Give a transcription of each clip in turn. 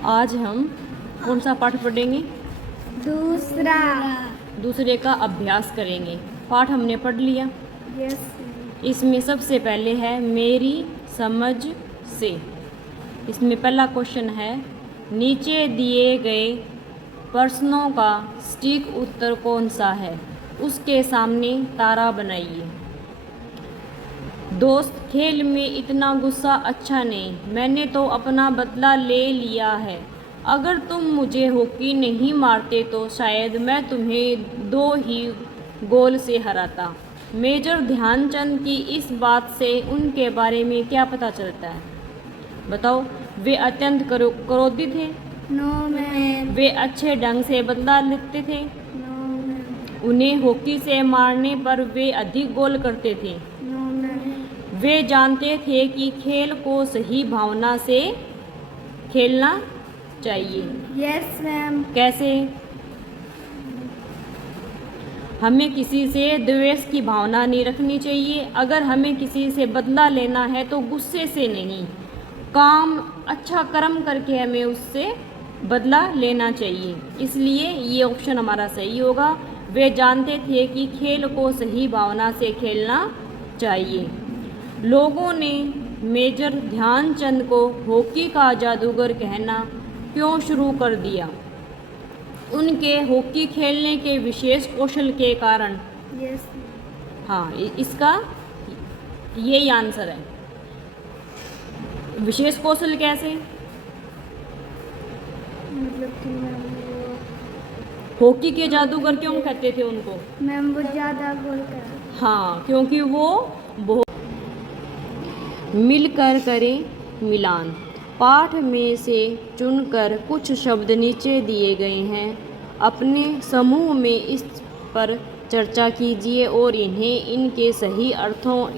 आज हम कौन सा पाठ पढ़ेंगे? दूसरे का अभ्यास करेंगे। पाठ हमने पढ़ लिया। इसमें सबसे पहले है मेरी समझ से। इसमें पहला क्वेश्चन है, नीचे दिए गए प्रश्नों का सटीक उत्तर कौन सा है? उसके सामने तारा बनाइए। दोस्त, खेल में इतना गुस्सा अच्छा नहीं। मैंने तो अपना बदला ले लिया है। अगर तुम मुझे हॉकी नहीं मारते तो शायद मैं तुम्हें 2 ही गोल से हराता। मेजर ध्यानचंद की इस बात से उनके बारे में क्या पता चलता है? बताओ। वे अत्यंत क्रोधित थे। No ma'am. वे अच्छे ढंग से बदला लेते थे। No ma'am. उन्हें हॉकी से मारने पर वे अधिक गोल करते थे। No ma'am. वे जानते थे कि खेल को सही भावना से खेलना चाहिए। Yes ma'am. कैसे? हमें किसी से द्वेष की भावना नहीं रखनी चाहिए। अगर हमें किसी से बदला लेना है तो गुस्से से नहीं, काम अच्छा कर्म करके हमें उससे बदला लेना चाहिए। इसलिए ये ऑप्शन हमारा सही होगा। वे जानते थे कि खेल को सही भावना से खेलना चाहिए। लोगों ने मेजर ध्यानचंद को हॉकी का जादूगर कहना क्यों शुरू कर दिया? उनके हॉकी खेलने के विशेष कौशल के कारण। यस। हाँ, इसका यही आंसर है। विशेष कौशल कैसे? मतलब कि मैम हॉकी के जादूगर क्यों कहते थे उनको? मैम वो ज़्यादा गोल कर। हाँ, क्योंकि वो बहुत मिलकर करें मिलान। पाठ में से चुनकर कुछ शब्द नीचे दिए गए हैं। अपने समूह में इस पर चर्चा कीजिए और इन्हें इनके सही अर्थों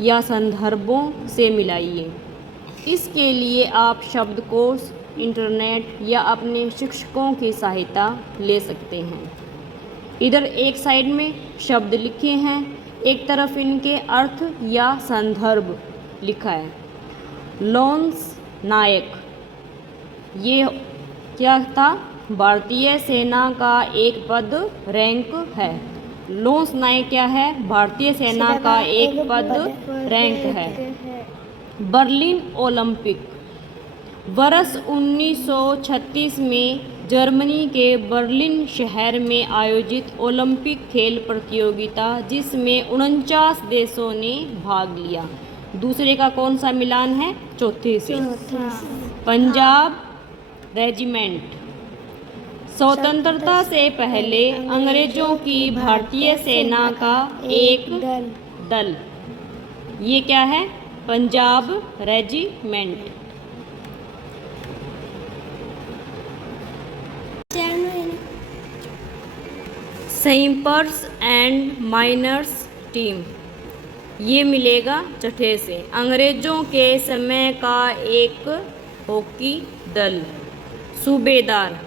या संदर्भों से मिलाइए। इसके लिए आप शब्दकोश, इंटरनेट या अपने शिक्षकों की सहायता ले सकते हैं। इधर एक साइड में शब्द लिखे हैं, एक तरफ इनके अर्थ या संदर्भ लिखा है। लॉन्स नायक, ये क्या था? भारतीय सेना का एक पद, रैंक है। लॉन्स नायक क्या है? भारतीय सेना का एक पद, रैंक है। बर्लिन ओलंपिक, वर्ष 1936 में जर्मनी के बर्लिन शहर में आयोजित ओलंपिक खेल प्रतियोगिता, जिसमें 49 देशों ने भाग लिया। दूसरे का कौन सा मिलान है? चौथे से। पंजाब रेजिमेंट, स्वतंत्रता से पहले अंग्रेजों की भारतीय सेना का एक दल। ये क्या है? Punjab regiment. Sappers and miners team, ये मिलेगा चौथे से। अंग्रेजों के समय का एक हॉकी दल। सूबेदार,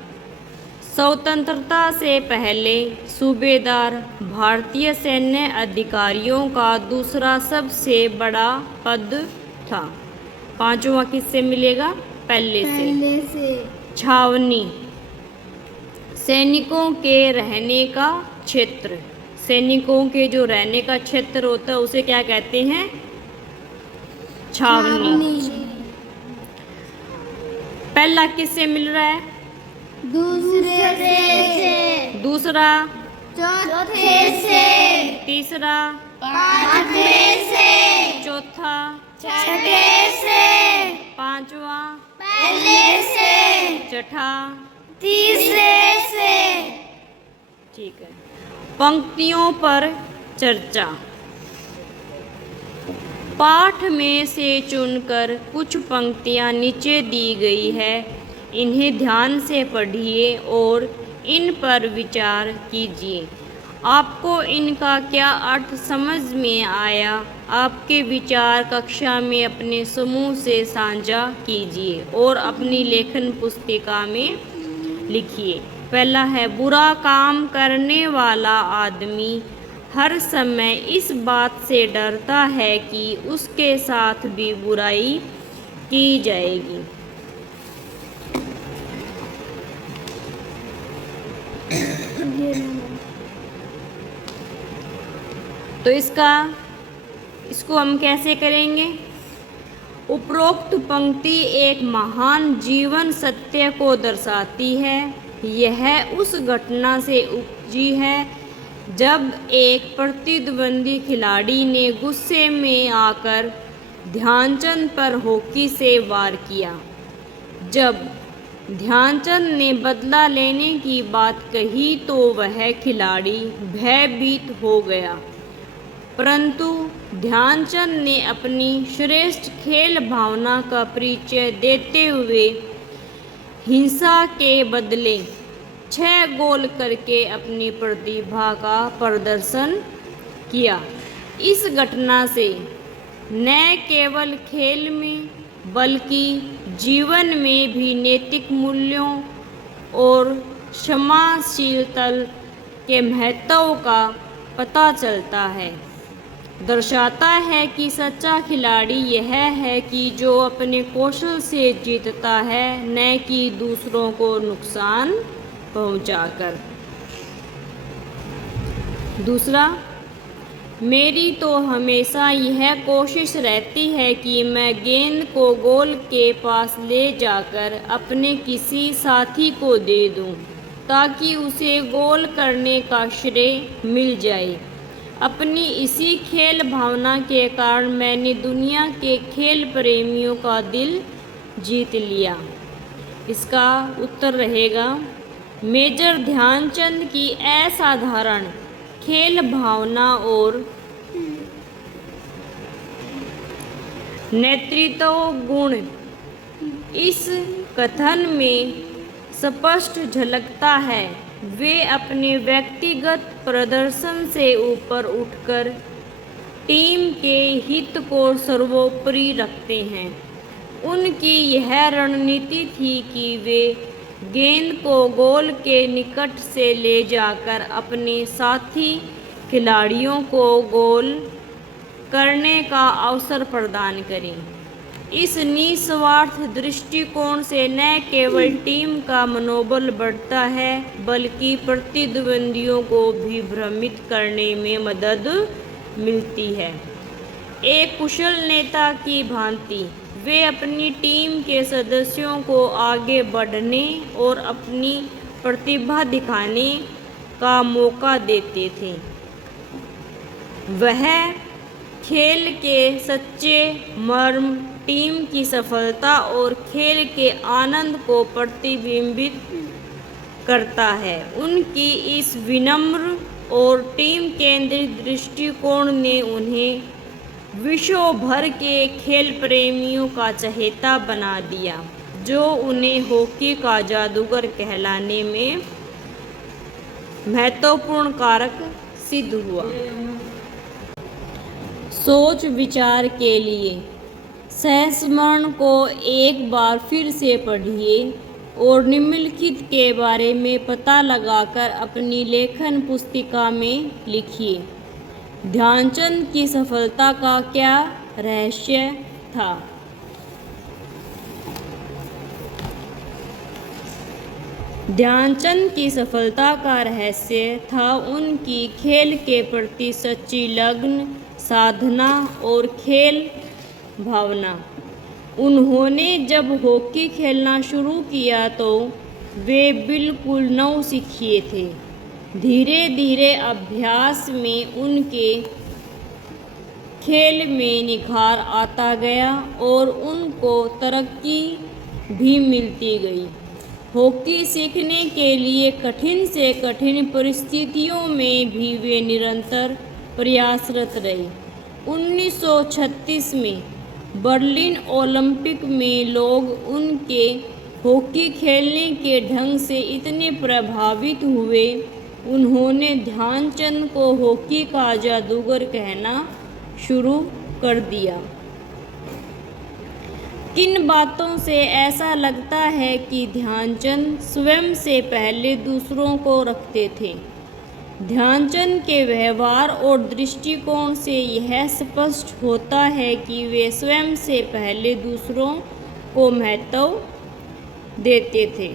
स्वतंत्रता से पहले सूबेदार भारतीय सैन्य अधिकारियों का दूसरा सबसे बड़ा पद था। पांचवा किससे मिलेगा? पहले से। छावनी, सैनिकों के रहने का क्षेत्र। सैनिकों के जो रहने का क्षेत्र होता है उसे क्या कहते हैं? छावनी। पहला किससे मिल रहा है? दूसरे से। दूसरा? चौथे से। तीसरा? पांचवें से। चौथा? छठे से। पांचवा? पहले से। छठा? तीसरे से। ठीक है। पंक्तियों पर चर्चा। पाठ में से चुनकर कुछ पंक्तियाँ नीचे दी गई है। इन्हें ध्यान से पढ़िए और इन पर विचार कीजिए। आपको इनका क्या अर्थ समझ में आया? आपके विचार कक्षा में अपने समूह से साझा कीजिए और अपनी लेखन पुस्तिका में लिखिए। पहला है, बुरा काम करने वाला आदमी हर समय इस बात से डरता है कि उसके साथ भी बुराई की जाएगी। तो इसको हम कैसे करेंगे? उपरोक्त पंक्ति एक महान जीवन सत्य को दर्शाती है। यह उस घटना से उपजी है जब एक प्रतिद्वंदी खिलाड़ी ने गुस्से में आकर ध्यानचंद पर हॉकी से वार किया। जब ध्यानचंद ने बदला लेने की बात कही तो वह खिलाड़ी भयभीत हो गया, परंतु ध्यानचंद ने अपनी श्रेष्ठ खेल भावना का परिचय देते हुए हिंसा के बदले 6 गोल करके अपनी प्रतिभा का प्रदर्शन किया। इस घटना से न केवल खेल में बल्कि जीवन में भी नैतिक मूल्यों और क्षमाशीलता के महत्व का पता चलता है। दर्शाता है कि सच्चा खिलाड़ी यह है कि जो अपने कौशल से जीतता है, न कि दूसरों को नुकसान पहुंचाकर। दूसरा, मेरी तो हमेशा यह कोशिश रहती है कि मैं गेंद को गोल के पास ले जाकर अपने किसी साथी को दे दूं, ताकि उसे गोल करने का श्रेय मिल जाए। अपनी इसी खेल भावना के कारण मैंने दुनिया के खेल प्रेमियों का दिल जीत लिया। इसका उत्तर रहेगा, मेजर ध्यानचंद की असाधारण खेल भावना और नेतृत्व गुण इस कथन में स्पष्ट झलकता है। वे अपने व्यक्तिगत प्रदर्शन से ऊपर उठकर टीम के हित को सर्वोपरि रखते हैं। उनकी यह रणनीति थी कि वे गेंद को गोल के निकट से ले जाकर अपने साथी खिलाड़ियों को गोल करने का अवसर प्रदान करें। इस निस्वार्थ दृष्टिकोण से न केवल टीम का मनोबल बढ़ता है, बल्कि प्रतिद्वंदियों को भी भ्रमित करने में मदद मिलती है। एक कुशल नेता की भांति वे अपनी टीम के सदस्यों को आगे बढ़ने और अपनी प्रतिभा दिखाने का मौका देते थे। वह खेल के सच्चे मर्म, टीम की सफलता और खेल के आनंद को प्रतिबिंबित करता है। उनकी इस विनम्र और टीम केंद्रित दृष्टिकोण ने उन्हें विश्व भर के खेल प्रेमियों का चहेता बना दिया, जो उन्हें हॉकी का जादूगर कहलाने में महत्वपूर्ण कारक सिद्ध हुआ। सोच विचार के लिए संस्मरण को एक बार फिर से पढ़िए और निम्नलिखित के बारे में पता लगाकर अपनी लेखन पुस्तिका में लिखिए। ध्यानचंद की सफलता का क्या रहस्य था? ध्यानचंद की सफलता का रहस्य था उनकी खेल के प्रति सच्ची लगन, साधना और खेल भावना। उन्होंने जब हॉकी खेलना शुरू किया तो वे बिल्कुल नौसिखिए थे। धीरे धीरे अभ्यास में उनके खेल में निखार आता गया और उनको तरक्की भी मिलती गई। हॉकी सीखने के लिए कठिन से कठिन परिस्थितियों में भी वे निरंतर प्रयासरत रहे। 1936 में बर्लिन ओलंपिक में लोग उनके हॉकी खेलने के ढंग से इतने प्रभावित हुए, उन्होंने ध्यानचंद को हॉकी का जादूगर कहना शुरू कर दिया। किन बातों से ऐसा लगता है कि ध्यानचंद स्वयं से पहले दूसरों को रखते थे? ध्यानचंद के व्यवहार और दृष्टिकोण से यह स्पष्ट होता है कि वे स्वयं से पहले दूसरों को महत्व देते थे।